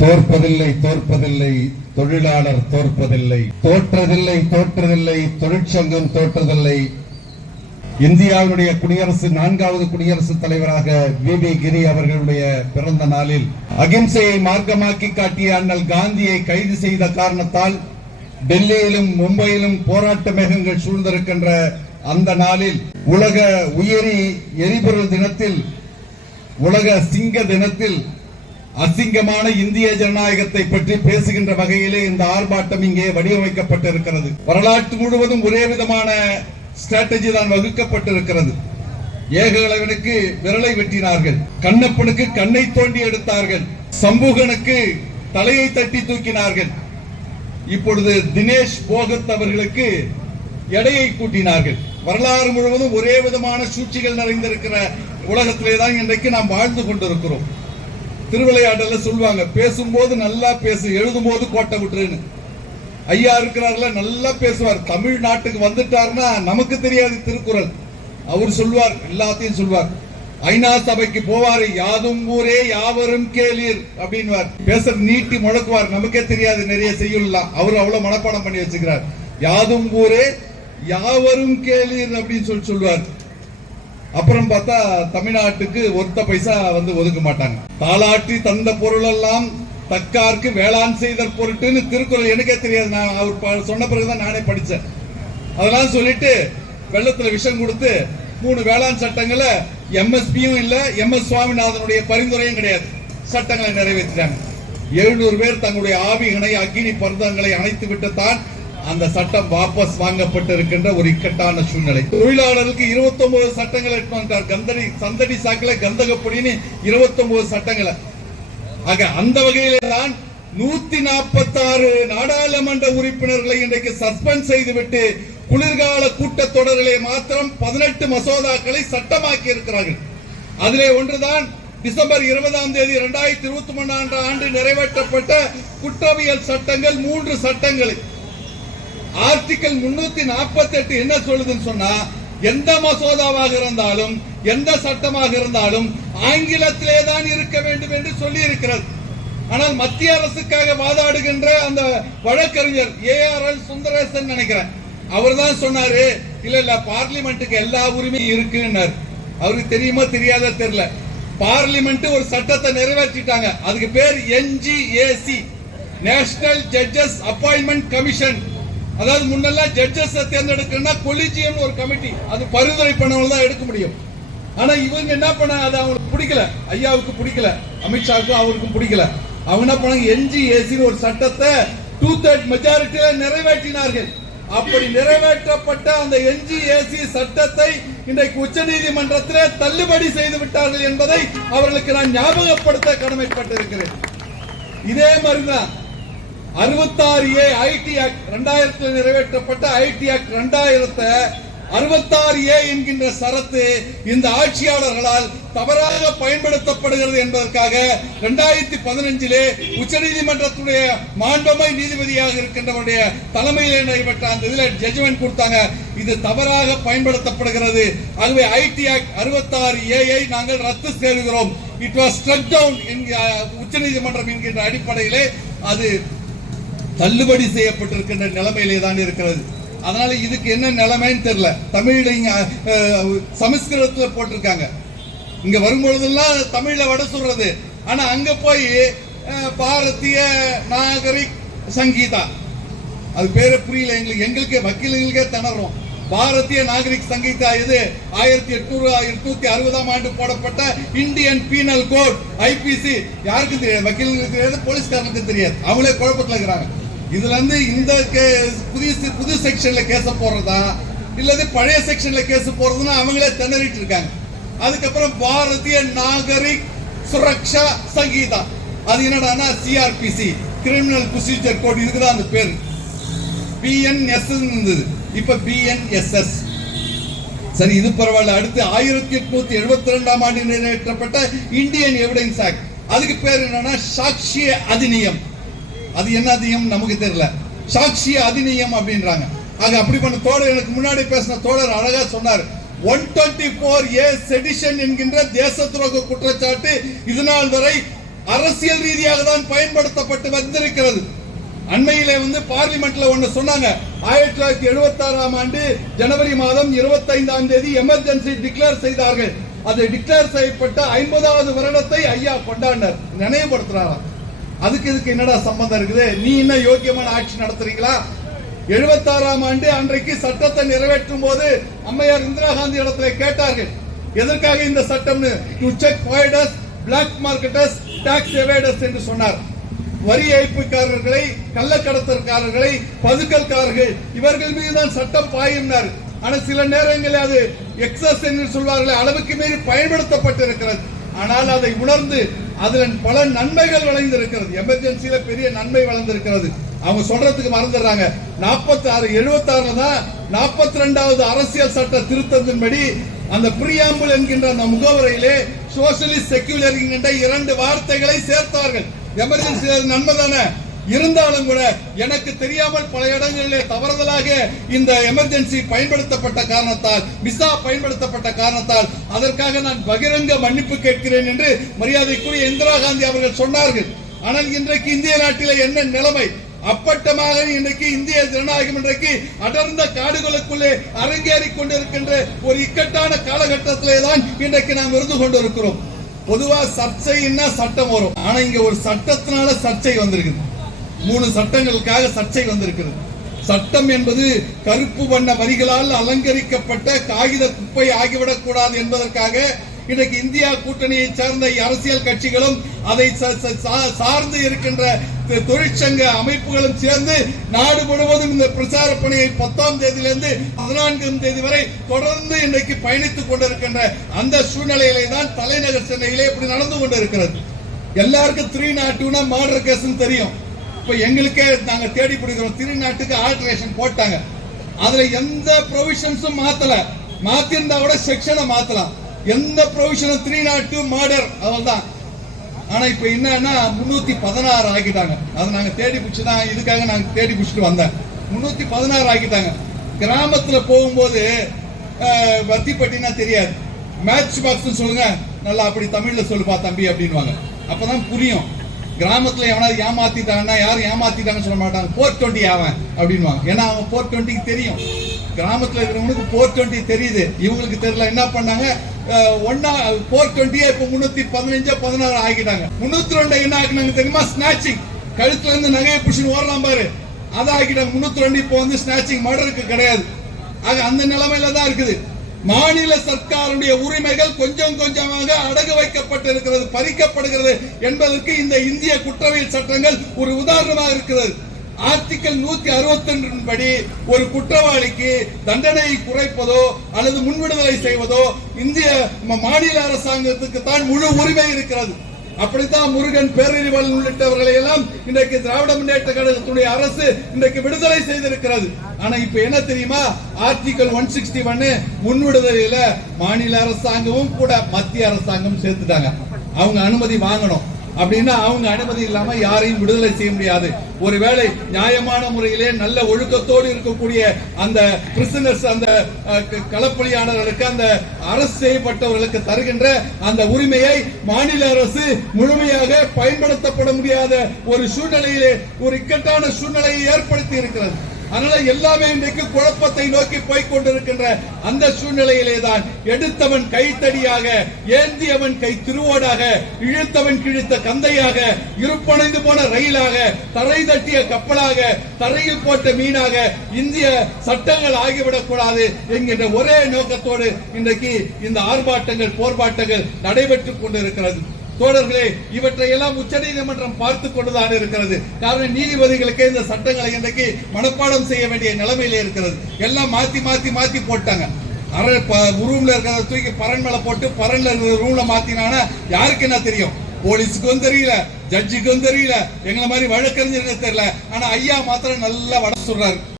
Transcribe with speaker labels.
Speaker 1: தோற்பதில்லை தோற்பதில்லை. தொழிலாளர் தோற்பதில்லை. தோற்றதில்லை தோற்றதில்லை. தொழிற்சங்கம் தோற்றதில்லை. இந்தியாவுடைய குடியரசு நான்காவது குடியரசுத் தலைவராக வி. வி. கிரி அவர்களுடைய பிறந்த நாளில் அகிம்சையை மார்க்கமாக்கி காட்டிய அண்ணல் காந்தியை கைது செய்த காரணத்தால் டெல்லியிலும் மும்பையிலும் போராட்ட மேகங்கள் சூழ்ந்திருக்கின்ற அந்த நாளில் உலக உயரி எரிபொருள் தினத்தில் உலக சிங்க தினத்தில் அசிங்கமான இந்திய ஜனநாயகத்தை பற்றி பேசுகின்ற வகையிலே இந்த ஆர்ப்பாட்டம் இங்கே வடிவமைக்கப்பட்டிருக்கிறது. வரலாற்று முழுவதும் ஒரே விதமான ஸ்ட்ராட்டஜி தான் வகுக்கப்பட்டிருக்கிறது. ஏகலவனுக்கு விரலை வெட்டினார்கள். கண்ணப்பனுக்கு கண்ணை தோண்டி எடுத்தார்கள். சம்புகனுக்கு தலையை தட்டி தூக்கினார்கள். இப்பொழுது தினேஷ் போகத் அவர்களுக்கு எடையை கூட்டினார்கள். வரலாறு முழுவதும் ஒரே விதமான சூழ்ச்சிகள் நிறைந்திருக்கிற உலகத்திலே தான் இன்றைக்கு நாம் வாழ்ந்து கொண்டிருக்கிறோம். திருவிளையாடல சொல்லுவாங்க பேசும்போது நல்லா பேசு எழுதும் போது கோட்டை விட்டுருன்னு. ஐயா இருக்கிறார்ல நல்லா பேசுவார். தமிழ்நாட்டுக்கு வந்துட்டாருன்னா நமக்கு தெரியாது திருக்குறள். அவர் சொல்வார் எல்லாத்தையும் சொல்வார் ஐநா சபைக்கு போவார் யாதும் ஊரே யாவரும் கேளீர் அப்படின்வார் பேசுற நீட்டி முழக்குவார். நமக்கே தெரியாது நிறைய செய்யலாம் அவர் அவ்வளவு மனப்பாடம் பண்ணி வச்சுக்கிறார். யாதும் ஊரே யாவரும் கேளீர் அப்படின்னு சொல்லி சொல்வார் அப்புறம் பார்த்தா தமிழ்நாட்டுக்கு ஒத்த பைசா வந்து ஒதுக்க மாட்டாங்க. தாளாட்டி தந்த பொருள் எல்லாம் தக்கார்க்கு வேளாண் செய்தற் பொருட்டுன்னு திருக்குறள் எனக்கே தெரியாது. நான் அவர் சொன்ன பிறகுதான் நானே படித்தேன் அதெல்லாம் சொல்லிட்டு வெள்ளத்துல விஷம் கொடுத்து மூணு வேளாண் சட்டங்களை எம்எஸ்பியும் இல்ல எம் எஸ் சுவாமிநாதனுடைய பரிந்துரையும் கிடையாது. சட்டங்களை நிறைவேற்றினாங்க எழுநூறு பேர் தங்களுடைய ஆவிகனை அக்னி பர்தங்களை அணைத்து விட்டு தான் அந்த சட்டம் வாபஸ் வாங்கப்பட்டிருக்கின்ற ஒரு இக்கட்டான சூழ்நிலை. தொழிலாளருக்கு 29 சட்டங்களை எடுத்து கந்தடி சந்தடி சாக்கில கந்தகப்படின்னு 29 சட்டங்களை. ஆக அந்த வகையில தான் நூத்தி நாற்பத்தாறு நாடாளுமன்ற உறுப்பினர்களை இன்றைக்கு சஸ்பெண்ட் செய்துவிட்டு குளிர்கால கூட்டத்தொடரிலே மாத்திரம் பதினெட்டு மசோதாக்களை சட்டமாக்கி இருக்கிறார்கள். அதிலே ஒன்றுதான் டிசம்பர் இருபதாம் தேதி இரண்டாயிரத்தி இருபத்தி மூணாம் ஆண்டு நிறைவேற்றப்பட்ட குற்றவியல் சட்டங்கள் மூன்று சட்டங்களை. ஆர்டிகல் முன்னூத்தி நாற்பத்தி எட்டு என்ன சொல்லுதுன்னு சொன்னா எந்த மசோதாவாக இருந்தாலும் எந்த சட்டமாக இருந்தாலும் ஆங்கிலத்திலே தான் இருக்க வேண்டும் என்று சொல்லி இருக்கிறது ஆனால் மத்திய அரசுக்காக வாதாடுகின்ற அந்த வழக்கறிஞர் ஏஆர்எல் சுந்தரேசன் நினைக்கிறேன். அவர் தான் சொன்னாரு இல்ல இல்ல பார்லிமெண்ட்டுக்கு எல்லா உரிமையும் இருக்குன்னார். அவருக்கு தெரியுமா தெரியாத தெரியல. பார்லிமெண்ட் ஒரு சட்டத்தை நிறைவேற்றிட்டாங்க. அதுக்கு பேர் NJAC national judges appointment commission அதாவது முன்னெல்லாம் ஜட்ஜஸ் தேர்ந்தெடுக்கணும்னா கொலிஜியம் ஒரு கமிட்டி அது பரிந்துரை பண்ணவங்க தான் எடுக்க முடியும். ஆனா இவங்க என்ன பண்ண அது அவங்களுக்கு பிடிக்கல. ஐயாவுக்கு பிடிக்கல. அமித்ஷாவுக்கும் அவருக்கும் பிடிக்கல. அவங்க என்ன பண்ணாங்க? என்ஜிஏசின்னு ஒரு சட்டத்தை டூ தேர்ட் மெஜாரிட்டியில நிறைவேற்றினார்கள். அப்படி நிறைவேற்றப்பட்ட அந்த என்ஜிஏசி சட்டத்தை இன்றைக்கு உச்சநீதிமன்றத்திலே தள்ளுபடி செய்து விட்டார்கள் என்பதை அவர்களுக்கு நான் ஞாபகப்படுத்த கடமைப்பட்டிருக்கிறேன். இதே மாதிரிதான் அறுபத்தாறு ஏ ஐடி ஆக்ட் ரெண்டாயிரத்தில் நிறைவேற்றப்பட்ட ஐடி ஆக்ட் ரெண்டாயிரத்தை அறுபத்தாறு ஏ என்கின்ற சரத்து இந்த ஆட்சியாளர்களால் தவறாக பயன்படுத்தப்படுகிறது என்பதற்காக ரெண்டாயிரத்தி பதினஞ்சிலே உச்சநீதிமன்றத்துடைய மாண்பமை நீதிபதியாக இருக்கின்றவருடைய தலைமையிலே நடைபெற்ற அந்த இதில் ஜட்ஜ்மெண்ட் கொடுத்தாங்க. இது தவறாக பயன்படுத்தப்படுகிறது. ஆகவே ஐடி ஆக்ட் அறுபத்தாறு ஏஐ நாங்கள் ரத்து செய்கிறோம் இட் வாஸ் ஸ்ட்ரக் டவுன் உச்சநீதிமன்றம் என்கின்ற அடிப்படையிலே அது தள்ளுபடி செய்யப்பட்டிருக்கின்ற நிலைமையிலே தான் இருக்கிறது. அதனால இதுக்கு என்ன நிலைமைன்னு தெரியல. தமிழ்ல இங்க சமஸ்கிருதத்துல போட்டிருக்காங்க. இங்க வரும்பொழுதெல்லாம் தமிழ்ல வட சொல்றது. ஆனா அங்க போய் பாரதிய நாகரிக் சங்கீதா. அது பேரே புரியல எங்களுக்கு. எங்களுக்கே வக்கீலுங்களுக்கே திணறோம். பாரதிய நாகரிக் சங்கீதா இது ஆயிரத்தி எட்நூறு எட்நூத்தி அறுபதாம் ஆண்டு போடப்பட்ட இந்தியன் பீனல் கோட் ஐபிசி யாருக்கும் தெரியாது. வக்கீலங்களுக்கு தெரியாது போலீஸ்காரனுக்கு தெரியாது. அவங்களே குழப்பத்தில் இருக்கிறாங்க. இதுல இருந்து இந்த கே- புதிய புது செக்ஷன்ல கேச போடுறதா? இல்லது பழைய செக்ஷன்ல கேஸ் போடுறதுன்னா அவங்களே திணறிட்டு இருக்காங்க. அதுக்கப்புறம் பாரதிய நாகரிக் சுரக்ஷா சங்கீதா. அது என்னடான்னா சிஆர்பிசி கிரிமினல் ப்ரொசீஜர் கோட் இதுக்கு தான் அந்த பேர். பிஎன்எஸ் இருந்தது. இப்ப பிஎன்எஸ்எஸ் சரி இது பரவாயில்ல. அடுத்து ஆயிரத்தி எட்நூத்தி எழுபத்தி ரெண்டாம் ஆண்டு நிறைவேற்றப்பட்ட இந்தியன் எவிடன்ஸ் ஆக்ட் அதுக்கு பேர் என்னன்னா சாட்சிய அதிநியம். அது என்ன அதிகம்? நமக்கு தெரியல. சாட்சிய அதிநியம் அப்படின்றாங்க. ஆக அப்படி பண்ண தோழர் எனக்கு முன்னாடி பேசின தோழர் அழகா சொன்னார் one twenty four A sedition என்கின்ற தேச துரோக குற்றச்சாட்டு இதனால் வரை
Speaker 2: அரசியல் ரீதியாக தான் பயன்படுத்தப்பட்டு வந்திருக்கிறது. அண்மையிலே வந்து பார்லிமெண்ட்ல ஒண்ணு சொன்னாங்க. ஆயிரத்தி தொள்ளாயிரத்தி எழுபத்தி ஆறாம் ஆண்டு ஜனவரி மாதம் இருபத்தி ஐந்தாம் தேதி எமர்ஜென்சி டிக்ளேர் செய்தார்கள். அது டிக்ளேர் செய்யப்பட்ட ஐம்பதாவது வருடத்தை ஐயா கொண்டாடினார். நினைவுபடுத்துறாராம் அதுக்கு இதுக்கு என்னடா சம்பந்தம் இருக்குது? நீ என்ன யோக்கியமான ஆட்சி நடத்துறீங்களா? எழுபத்தாறாம் ஆண்டு அன்றைக்கு சட்டத்தை நிறைவேற்றும் போது அம்மையார் இந்திரா காந்தி இடத்துல கேட்டார்கள். எதற்காக இந்த சட்டம்னு? To check hoarders black marketers tax evaders என்று சொன்னார். வரி ஏய்ப்புக்காரர்களை கள்ளக்கடத்தற்காரர்களை பதுக்கல்காரர்கள் இவர்கள் மீது தான் சட்டம் பாயும்னார். ஆனா சில நேரங்களில் அது எக்ஸஸ் என்று சொல்வார்கள் அளவுக்கு மீறி பயன்படுத்தப்பட்டிருக்கிறது. ஆனால் அதை உணர்ந்து அதில் பல நன்மைகள் விளைந்திருக்கிறது. எமர்ஜென்சியில பெரிய நன்மை வளர்ந்திருக்கிறது அவங்க சொல்றதுக்கு மறந்துடுறாங்க. நாற்பத்தி ஆறு எழுபத்தி ஆறுல தான் நாற்பத்தி ரெண்டாவது அரசியல் சட்ட திருத்தத்தின்படி அந்த பிரியாம்புல் என்கின்ற அந்த முகவரையிலே சோசியலிஸ்ட் செக்யூலர் என்கின்ற இரண்டு வார்த்தைகளை சேர்த்தார்கள். எமர்ஜென்சி நன்மை தானே? இருந்தாலும் கூட எனக்கு தெரியாமல் பல இடங்களிலே தவறுதலாக இந்த எமர்ஜென்சி பயன்படுத்தப்பட்ட காரணத்தால் விசா பயன்படுத்தப்பட்ட காரணத்தால் அதற்காக நான் பகிரங்க மன்னிப்பு கேட்கிறேன் என்று மரியாதைக்குரிய இந்திரா காந்தி அவர்கள் சொன்னார்கள். ஆனால் இன்றைக்கு இந்திய நாட்டிலே என்ன நிலைமை? அப்பட்டமாக இன்றைக்கு இந்திய ஜனநாயகம் இன்றைக்கு அடர்ந்த காடுகளுக்குள்ளே அரங்கேறி கொண்டிருக்கின்ற ஒரு இக்கட்டான காலகட்டத்திலே தான் இன்றைக்கு நாம் இருந்து கொண்டிருக்கிறோம். பொதுவா சர்ச்சைன்னா சட்டம் வரும். ஆனா இங்க ஒரு சட்டத்தினால சர்ச்சை வந்திருக்குது. மூணு சட்டங்களுக்காக சர்ச்சை வந்திருக்கிறது. சட்டம் என்பது கருப்பு வண்ண வரிகளால் அலங்கரிக்கப்பட்ட காகித குப்பை ஆகிவிடக் கூடாது என்பதற்காக இன்றைக்கு இந்தியா கூட்டணியை சேர்ந்த அரசியல் கட்சிகளும் அதை ச- ச- சார்ந்து இருக்கின்ற தொழிற்சங்க அமைப்புகளும் சேர்ந்து நாடு முழுவதும் இந்த பிரச்சார பணியை பத்தாம் தேதியிலிருந்து பதினான்காம் தேதி வரை தொடர்ந்து இன்றைக்கு பயணித்துக் கொண்டிருக்கின்ற அந்த சூழ்நிலையிலே தான் தலைநகர் சென்னையிலே இப்படி நடந்து கொண்டிருக்கிறது. எல்லாருக்கும் த்ரீ நாட் டூனா மாடர் கேஸ் தெரியும். இப்ப எங்களுக்கே நாங்க தேடி பிடிக்கிறோம். திருநாட்டுக்கு ஆல்டரேஷன் போட்டாங்க. அதுல எந்த ப்ரொவிஷன்ஸும் மாத்தல. மாத்திருந்தா கூட செக்ஷனை மாத்தலாம். எந்த ப்ரொவிஷனும் த்ரீ நாட் டூ மர்டர் அவள்தான் ஆனா இப்ப என்னன்னா முன்னூத்தி பதினாறு ஆக்கிட்டாங்க. அதை நாங்க தேடி பிடிச்சி தான் இதுக்காக நாங்க தேடி பிடிச்சிட்டு வந்தேன். முன்னூத்தி பதினாறு ஆக்கிட்டாங்க. கிராமத்துல போகும்போது வத்திப்பட்டினா தெரியாது. மேட்ச் பாக்ஸ் சொல்லுங்க. நல்லா அப்படி தமிழ்ல சொல்லுப்பா தம்பி அப்படின்வாங்க அப்பதான் புரியும். கிராமத்தில் எவனாவது ஏமாத்திட்டாங்கன்னா யாரும் ஏமாத்திட்டாங்கன்னு சொல்ல மாட்டாங்க போர் டுவெண்ட்டி அவன் அப்படின்வாங்க ஏன்னா அவன் போர் டுவெண்ட்டிக்கு தெரியும். கிராமத்தில் இருக்கிறவங்களுக்கு போர் டுவெண்ட்டி தெரியுது. இவங்களுக்கு தெரியல என்ன பண்ணாங்க? ஒன்னா ஃபோர் போர் டுவெண்ட்டியே இப்போ முந்நூற்றி பதினஞ்சோ பதினாறு ஆக்கிட்டாங்க. முந்நூற்றி ரெண்டு என்ன ஆக்கினாங்க தெரியுமா? ஸ்நாச்சிங் கழுத்துல இருந்து நகையை பிடிச்சின்னு ஓடலாம் பாரு. அதை ஆக்கிட்டாங்க. முந்நூற்றி ரெண்டு இப்போ வந்து ஸ்நாச்சிங் மர்டருக்கு கிடையாது. ஆக அந்த நிலைமையில தான் இருக்குது. மாநில சர்க்காருடைய உரிமைகள் கொஞ்சம் கொஞ்சமாக அடகு வைக்கப்பட்டிருக்கிறது பறிக்கப்படுகிறது என்பதற்கு இந்த இந்திய குற்றவியல் சட்டங்கள் ஒரு உதாரணமாக இருக்கிறது. ஆர்டிகல் நூத்தி அறுபத்தி படி ஒரு குற்றவாளிக்கு தண்டனையை குறைப்பதோ அல்லது முன்விடுதலை செய்வதோ இந்திய மாநில அரசாங்கத்துக்கு தான் முழு உரிமை இருக்கிறது. அப்படித்தான் முருகன் பேரறிவாளன் உள்ளிட்டவர்களை எல்லாம் இன்றைக்கு திராவிட முன்னேற்ற கழகத்துடைய அரசு இன்றைக்கு விடுதலை செய்திருக்கிறது. ஆனா இப்ப என்ன தெரியுமா? ஆர்டிகல் ஒன் சிக்ஸ்டி ஒன்னு முன்விடுதலையில மாநில அரசாங்கமும் கூட மத்திய அரசாங்கம் சேர்த்துட்டாங்க. அவங்க அனுமதி வாங்கணும். அப்படின்னா அவங்க அனுமதி இல்லாம யாரையும் விடுதலை செய்ய முடியாது. ஒருவேளை நியாயமான முறையிலே நல்ல ஒழுக்கத்தோடு இருக்கக்கூடிய அந்த பிரிசனர்ஸ் அந்த அஹ், களப்பணியாளர்களுக்கு அந்த அரசு செய்யப்பட்டவர்களுக்கு தருகின்ற அந்த உரிமையை மாநில அரசு முழுமையாக பயன்படுத்தப்பட முடியாத ஒரு சூழ்நிலையிலே ஒரு இக்கட்டான சூழ்நிலையை ஏற்படுத்தி இருக்கிறது. அதனால எல்லாமே இன்றைக்கு குழப்பத்தை நோக்கி போய்கொண்டிருக்கின்ற அந்த சூழ்நிலையிலே தான் எடுத்தவன் கைத்தடியாக ஏந்தியவன் கை திருவோடாக இழுத்தவன் கிழித்த கந்தையாக இருப்பணைந்து போன ரயிலாக தரை தட்டிய கப்பலாக தரையில் போட்ட மீனாக இந்திய சட்டங்கள் ஆகிவிடக் கூடாது என்கின்ற ஒரே நோக்கத்தோடு இன்றைக்கு இந்த ஆர்ப்பாட்டங்கள் போர்ப்பாட்டங்கள் நடைபெற்றுக் கொண்டிருக்கிறது. தோழர்களே இவற்றை எல்லாம் உச்ச நீதிமன்றம் பார்த்து கொண்டுதான் இருக்கிறது. காரணம் நீதிபதிகளுக்கு இந்த சட்டங்களை இன்றைக்கு மனப்பாடம் செய்ய வேண்டிய நிலைமையில இருக்கிறது. எல்லாம் மாத்தி மாத்தி மாத்தி போட்டாங்க. அரை ரூம்ல இருக்கிறத தூக்கி பரன் மேல போட்டு பரன்ல இருக்கிற ரூம்ல மாத்தினானா யாருக்கு என்ன தெரியும்? போலீஸுக்கும் தெரியல ஜட்ஜுக்கும் தெரியல. எங்களை மாதிரி வழக்கறிஞருக்கு தெரியல. ஆனா ஐயா மாத்திரம் நல்லா வட சொல்றாரு.